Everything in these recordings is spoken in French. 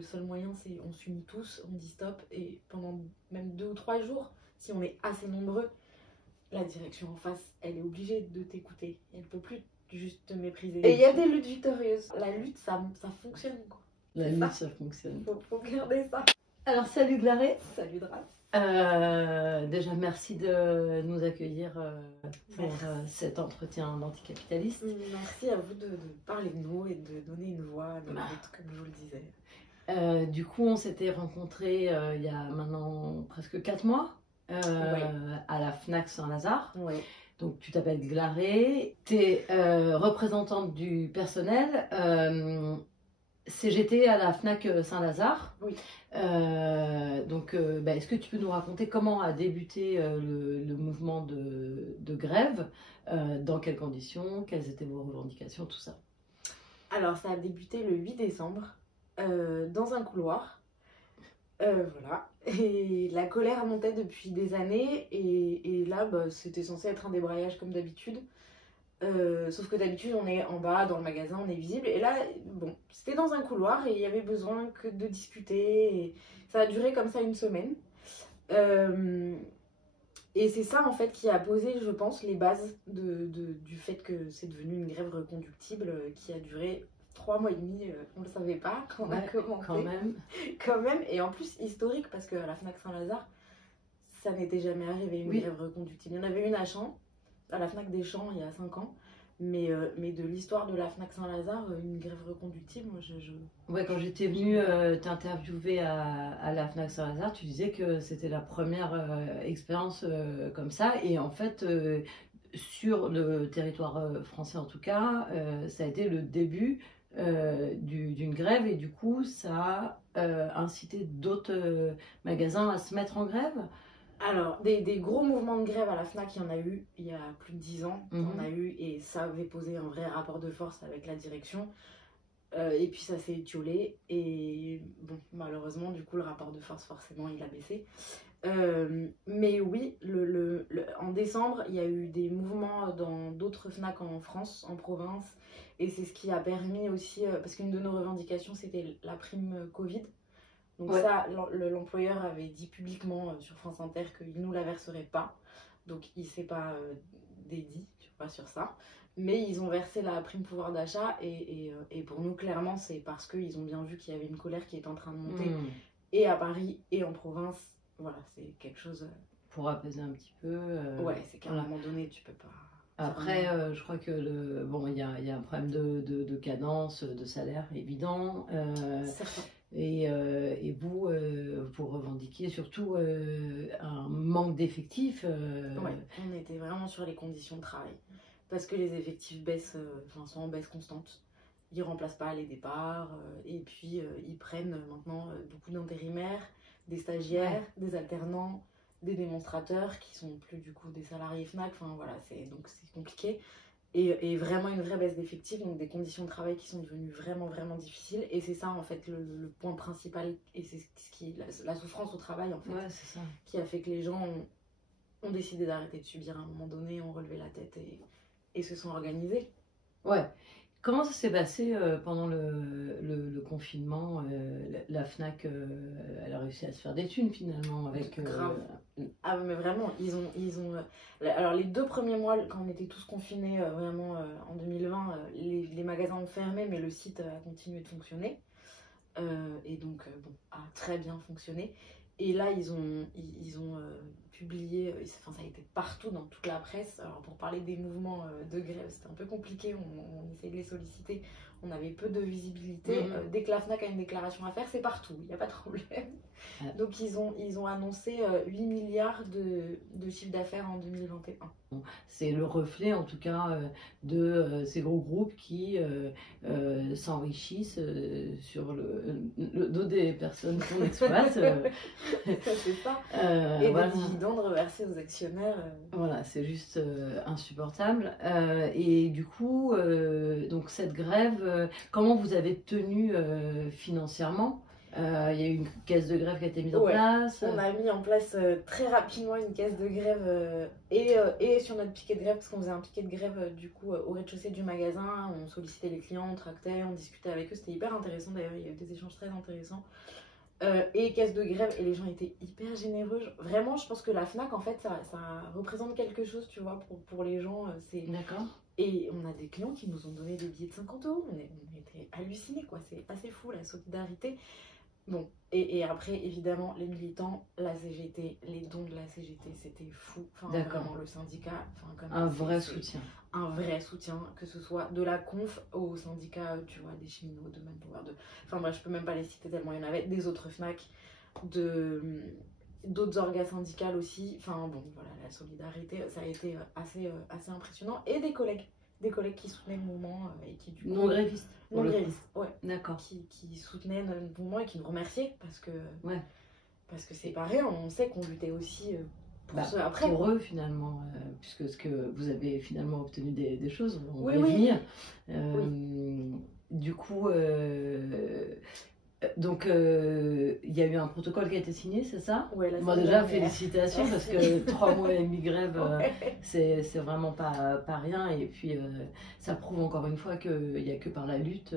le seul moyen, c'est on s'unit tous, on dit stop, et pendant même 2 ou 3 jours, si on est assez nombreux, la direction en face, elle est obligée de t'écouter. Elle peut plus juste te mépriser. Et il y a des luttes victorieuses. La lutte, ça fonctionne, quoi. La lutte, ça fonctionne. Faut garder ça. Alors, salut Glaré. Salut Dra. Déjà, merci de nous accueillir pour cet entretien d'anticapitaliste. Merci à vous de parler de nous et de donner une voix à nos luttes, comme je vous le disais. Du coup, on s'était rencontrés il y a maintenant presque 4 mois à la FNAC Saint-Lazare. Ouais. Donc, tu t'appelles Glaré, tu es représentante du personnel CGT à la FNAC Saint-Lazare. Oui. Donc, est-ce que tu peux nous raconter comment a débuté le mouvement de grève, dans quelles conditions, quelles étaient vos revendications, tout ça? Alors, ça a débuté le 8 décembre dans un couloir. Voilà. Et la colère montait depuis des années. Et là, c'était censé être un débrayage comme d'habitude. Sauf que d'habitude, on est en bas dans le magasin, on est visible. Et là, bon, c'était dans un couloir et il y avait besoin que de discuter. Et ça a duré comme ça une semaine. Et c'est ça, en fait, qui a posé, je pense, les bases du fait que c'est devenu une grève reconductible qui a duré 3 mois et demi. On ne le savait pas quand on a commencé. Quand même. Et en plus, historique, parce qu'à la FNAC Saint-Lazare, ça n'était jamais arrivé, une grève reconductible. Il y en avait une à Champs, à la FNAC des Champs, il y a 5 ans. Mais de l'histoire de la FNAC Saint-Lazare, une grève reconductible, moi Ouais, quand j'étais venue t'interviewer à la FNAC Saint-Lazare, tu disais que c'était la première expérience comme ça. Et en fait, sur le territoire français en tout cas, ça a été le début d'une grève. Et du coup, ça a incité d'autres magasins à se mettre en grève. Alors, des gros mouvements de grève à la FNAC, il y en a eu il y a plus de 10 ans. On a eu, et ça avait posé un vrai rapport de force avec la direction. Et puis ça s'est étiolé. Et bon, malheureusement, du coup, le rapport de force, forcément, il a baissé. Mais oui, en décembre, il y a eu des mouvements dans d'autres FNAC en France, en province. Et c'est ce qui a permis aussi, parce qu'une de nos revendications, c'était la prime Covid. Donc ça, l'employeur avait dit publiquement sur France Inter qu'il ne nous la verserait pas. Donc il ne s'est pas dédit, tu vois, sur ça. Mais ils ont versé la prime pouvoir d'achat. Et pour nous, clairement, c'est parce qu'ils ont bien vu qu'il y avait une colère qui est en train de monter. Et à Paris et en province. Voilà, c'est quelque chose... Pour apaiser un petit peu. Ouais, c'est qu'à un moment donné, tu peux pas... Après, je crois que il y a un problème de cadence, de salaire évident. Et vous revendiquiez surtout un manque d'effectifs. Ouais, on était vraiment sur les conditions de travail. Parce que les effectifs baissent, sont en baisse constante. Ils ne remplacent pas les départs. Et puis, ils prennent maintenant beaucoup d'intérimaires, des stagiaires, des alternants, des démonstrateurs qui sont plus du coup des salariés FNAC. Enfin voilà, donc c'est compliqué. Et vraiment une vraie baisse d'effectifs, donc des conditions de travail qui sont devenues vraiment, vraiment difficiles. Et c'est ça, en fait, le point principal. Et c'est ce qui la souffrance au travail, en fait, qui a fait que les gens ont décidé d'arrêter de subir à un moment donné, ont relevé la tête et se sont organisés. Ouais. Comment ça s'est passé pendant le confinement? La FNAC, elle a réussi à se faire des thunes finalement avec... Grave. Ah mais vraiment, ils ont alors les 2 premiers mois, quand on était tous confinés, vraiment en 2020, les magasins ont fermé, mais le site a continué de fonctionner. Et donc, a très bien fonctionné. Et là, ils ont publié, ça a été partout dans toute la presse. Alors pour parler des mouvements de grève, c'était un peu compliqué, on essayait de les solliciter, on avait peu de visibilité. Dès que la FNAC a une déclaration à faire, c'est partout, il n'y a pas de problème. Donc ils ont annoncé 8 milliards de chiffre d'affaires en 2021. C'est le reflet en tout cas de ces gros groupes qui s'enrichissent sur le dos des personnes qu'on exploite. C'est ça. Et des dividendes reversés aux actionnaires. Voilà, c'est juste insupportable. Et du coup, donc cette grève, comment vous avez tenu financièrement? Il y a eu une caisse de grève qui a été mise en Ouais. place. On a mis en place très rapidement une caisse de grève et sur notre piquet de grève, parce qu'on faisait un piquet de grève du coup au rez-de-chaussée du magasin. On sollicitait les clients, on tractait, on discutait avec eux. C'était hyper intéressant d'ailleurs, il y a eu des échanges très intéressants. Et caisse de grève, et les gens étaient hyper généreux. Vraiment, je pense que la Fnac, en fait, ça représente quelque chose, tu vois, pour les gens. D'accord. Et on a des clients qui nous ont donné des billets de 50 €. On était hallucinés, quoi. C'est assez fou, la solidarité. Bon, et après, évidemment, les militants, la CGT, les dons de la CGT, c'était fou. Enfin, D'accord. vraiment, le syndicat, enfin, comme Un vrai soutien. un vrai soutien, que ce soit de la conf au syndicat, tu vois, des cheminots, de Manpower, enfin bref, je peux même pas les citer tellement il y en avait, des autres FNAC, d'autres orgas syndicales aussi. Enfin bon, voilà, la solidarité, ça a été assez impressionnant. Et des collègues qui soutenaient le mouvement et qui du coup... Non grévistes. Non grévistes, ouais. D'accord. Qui soutenaient le mouvement et qui nous remerciaient parce que... Ouais. Parce que c'est pareil, on sait qu'on luttait aussi... Bah, après, pour eux finalement, puisque ce que vous avez finalement obtenu des choses, on va y oui. venir. Oui. Du coup, donc il y a eu un protocole qui a été signé, c'est ça? Ouais, Moi déjà, félicitations parce que 3 mois et demi grève, ouais. c'est vraiment pas rien. Et puis ça prouve encore une fois qu'il n'y a que par la lutte.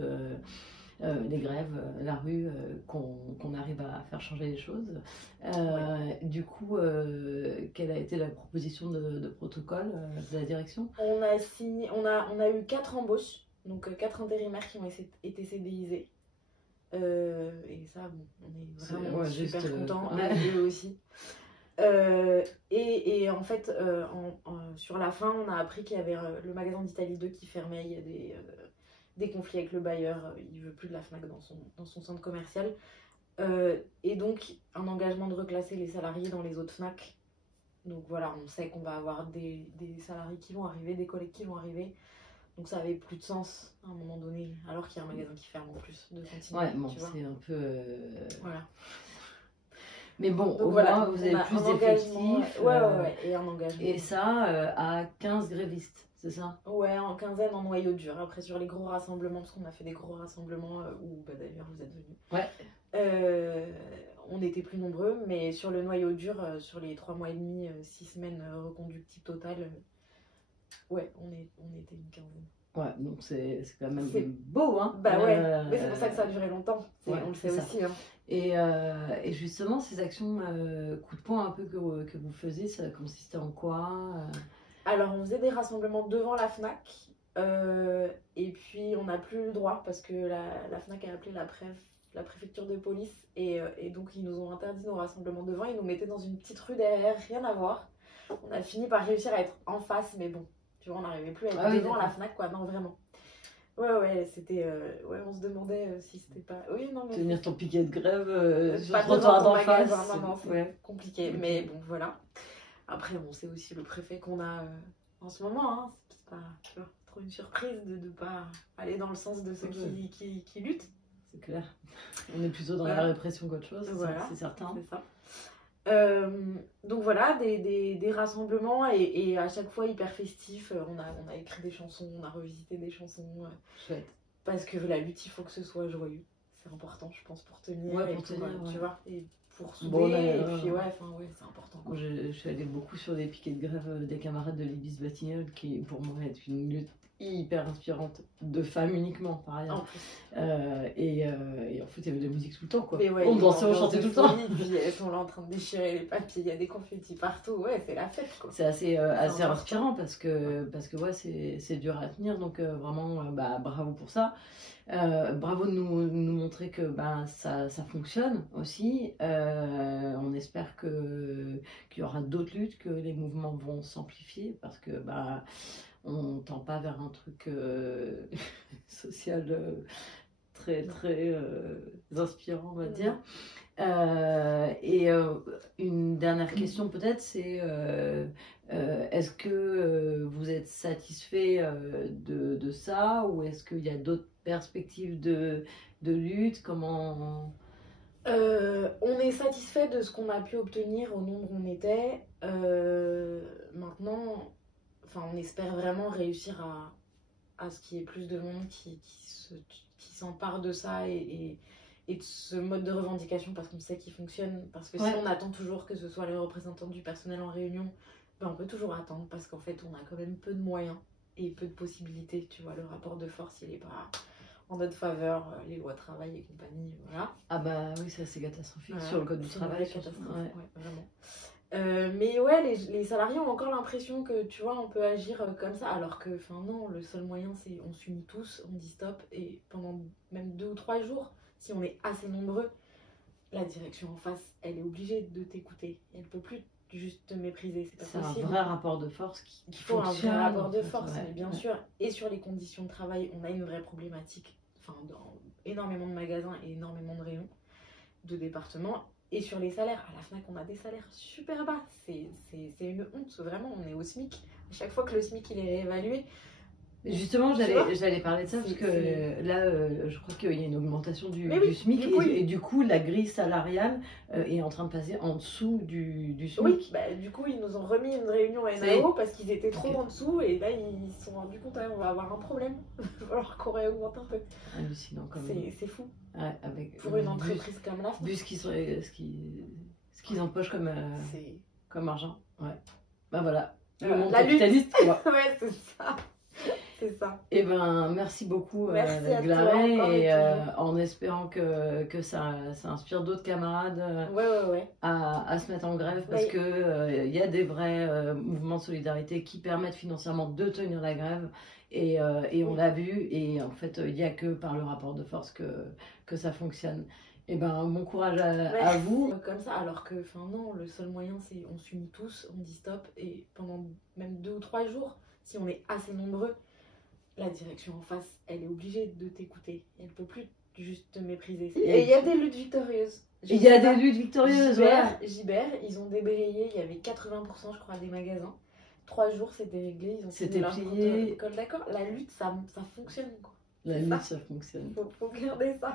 Les grèves, la rue, qu'on arrive à faire changer les choses. Ouais. Du coup, quelle a été la proposition de protocole de la direction? On a eu 4 embauches, donc 4 intérimaires qui ont été CDIsés. Et ça, bon, on est vraiment super contents, eux aussi. Et en fait, sur la fin, on a appris qu'il y avait le magasin d'Italie 2 qui fermait. Il y a des conflits avec le bailleur, il veut plus de la Fnac dans son centre commercial. Et donc, un engagement de reclasser les salariés dans les autres Fnac. Donc voilà, on sait qu'on va avoir des salariés qui vont arriver, des collègues qui vont arriver. Donc ça avait plus de sens à un moment donné, alors qu'il y a un magasin qui ferme en plus de continuer. Ouais, bon, c'est un peu... Voilà. Mais bon, donc au voilà, moins, vous avez plus d'effectifs. Ouais, et un engagement. Et ça, à 15 grévistes, c'est ça? Ouais, en quinzaine, en noyau dur. Après, sur les gros rassemblements, parce qu'on a fait des gros rassemblements où bah, d'ailleurs vous êtes venus. Ouais. On était plus nombreux, mais sur le noyau dur, sur les 3 mois et demi, 6 semaines reconductibles totales, ouais, on était une quinzaine. Ouais, donc c'est quand même beau, hein. Bah ouais, mais c'est pour ça que ça a duré longtemps, ouais, on le sait aussi. Hein. Et justement, ces actions coup de poing un peu que vous faisiez, ça consistait en quoi? Alors, on faisait des rassemblements devant la Fnac, et puis on n'a plus le droit parce que la Fnac a appelé la préfecture de police, et donc ils nous ont interdit nos rassemblements devant, ils nous mettaient dans une petite rue derrière, rien à voir. On a fini par réussir à être en face, mais bon, tu vois, on n'arrivait plus à être devant la Fnac, quoi, non, vraiment. Ouais, c'était... ouais, on se demandait si c'était pas... Oui, non, mais... Tenir ton piquet de grève sur le trottoir d'en face. Non, c'est compliqué, mais bon, voilà. Après, bon, c'est aussi le préfet qu'on a en ce moment, hein. C'est pas trop une surprise de ne pas aller dans le sens de ceux qui luttent. C'est clair. On est plutôt dans la répression qu'autre chose, voilà, c'est certain. C'est ça. Donc voilà, des rassemblements et à chaque fois hyper festifs. On a écrit des chansons, on a revisité des chansons. Chouette. Parce que la lutte, il faut que ce soit joyeux. C'est important, je pense, pour tenir. Ouais, pour tenir, tu vois. Et pour souder, bon, et puis ouais, c'est important. Moi, je suis allée beaucoup sur des piquets de grève des camarades de l'Ibis Batignolles, qui pour moi est une lutte hyper inspirante, de femmes uniquement par ailleurs. Et en fait il y avait de la musique tout le temps, quoi. Ouais, on dansait, on chantait tout le temps. Puis elles sont là en train de déchirer les papiers, il y a des confettis partout, ouais, c'est la fête, quoi. C'est assez inspirant parce que ouais, c'est dur à tenir, donc vraiment bravo pour ça. Bravo de nous montrer que ça fonctionne aussi. On espère qu'il y aura d'autres luttes, que les mouvements vont s'amplifier, parce que on tend pas vers un truc social très très inspirant, on va dire. Et une dernière question peut-être, c'est est-ce que vous êtes satisfait de ça, ou est-ce qu'il y a d'autres perspectives de lutte? Comment... On est satisfait de ce qu'on a pu obtenir au nombre où on était. Maintenant, on espère vraiment réussir à ce qu'il y ait plus de monde qui s'empare de ça et et de ce mode de revendication parce qu'on sait qu'il fonctionne. Parce que si Ouais. on attend toujours que ce soit les représentants du personnel en réunion, ben on peut toujours attendre parce qu'en fait on a quand même peu de moyens et peu de possibilités. Tu vois, le rapport de force il est pas en notre faveur, les lois travail et compagnie, voilà. Ah bah oui, ça c'est catastrophique Voilà. sur le code du C'est une travail. vraie Surtout. catastrophe, Ouais. ouais, vraiment. Mais ouais, les salariés ont encore l'impression que, tu vois, on peut agir comme ça, alors que, enfin non, le seul moyen, c'est on s'unit tous, on dit stop, et pendant même 2 ou 3 jours, si on est assez nombreux, la direction en face, elle est obligée de t'écouter. Elle peut plus juste te mépriser, c'est C'est pas un possible. vrai rapport de force qui Il faut un vrai fonctionne, rapport en de fait, force, ouais, mais bien ouais. sûr. Et sur les conditions de travail, on a une vraie problématique, enfin, dans énormément de magasins et énormément de rayons, de départements. Et sur les salaires, à la FNAC, on a des salaires super bas. C'est une honte, vraiment. On est au SMIC. À chaque fois que le SMIC il est réévalué. Justement, Tu vois, j'allais parler de ça parce que là, je crois qu'il y a une augmentation du SMIC du coup, et du coup, la grille salariale est en train de passer en dessous du SMIC. Oui, bah, du coup, ils nous ont remis une réunion NAO parce qu'ils étaient trop en dessous et là, ils se sont rendus compte, on va avoir un problème. Il va falloir qu'on réaugmente un peu. Hallucinant quand même. C'est fou. Ouais, avec, pour une entreprise comme la vu ce qu'ils empochent comme argent. Ouais. Bah voilà. Le monde capitaliste. Ouais, c'est ça. C'est ça. Et ben merci beaucoup Glarey, et en espérant que ça inspire d'autres camarades à se mettre en grève parce que y a des vrais mouvements de solidarité qui permettent financièrement de tenir la grève et on l'a vu et en fait il n'y a que par le rapport de force que ça fonctionne. Et ben bon courage à vous. Comme ça, alors que enfin non, le seul moyen c'est on s'unit tous, on dit stop et pendant même 2 ou 3 jours, si on est assez nombreux, la direction en face, elle est obligée de t'écouter. Elle peut plus juste te mépriser. Et il y a des luttes victorieuses. Il y a des luttes victorieuses, Gibert, ils ont débrayé, il y avait 80% je crois des magasins. 3 jours c'était réglé, ils ont c'était plié. D'accord, la lutte ça fonctionne quoi. La lutte ça fonctionne. Faut garder ça.